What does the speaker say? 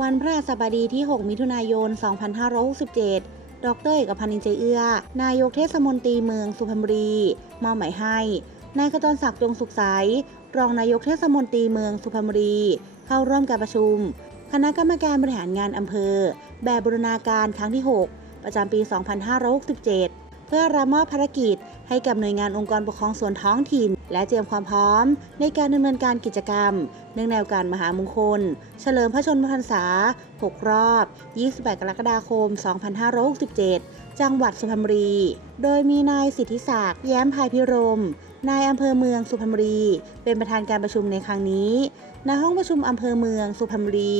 วันพฤหัสบดีที่ 6 มิถุนายน 2567 ดรเอกพันธ์อินเจเอื้อ นายกเทศมนตรีเมืองสุพรรณบุรี มอบหมายให้ นายขจรศักดิ์จงสุขใส รองนายกเทศมนตรีเมืองสุพรรณบุรี เข้าร่วมการประชุม คณะกรรมการบริหารงานอำเภอ แบบบูรณาการครั้งที่ 6 ประจำปี 2567 เพื่อรับมอบภารกิจ ให้กับหน่วยงานองค์กรปกครองส่วนท้องถิ่น และเตรียมความพร้อม ในการดำเนินการกิจกรรม เนื่องในโอกาสมหามงคล เฉลิมพระชนมพรรษา 6 รอบ 28 กรกฎาคม 2567 จังหวัดสุพรรณบุรี โดยมีนายสิทธิศักดิ์แย้มภายพิรมนายอำเภอเมืองสุพรรณบุรี เป็นประธานการประชุมในครั้งนี้ณห้องประชุมอำเภอเมืองสุพรรณบุรี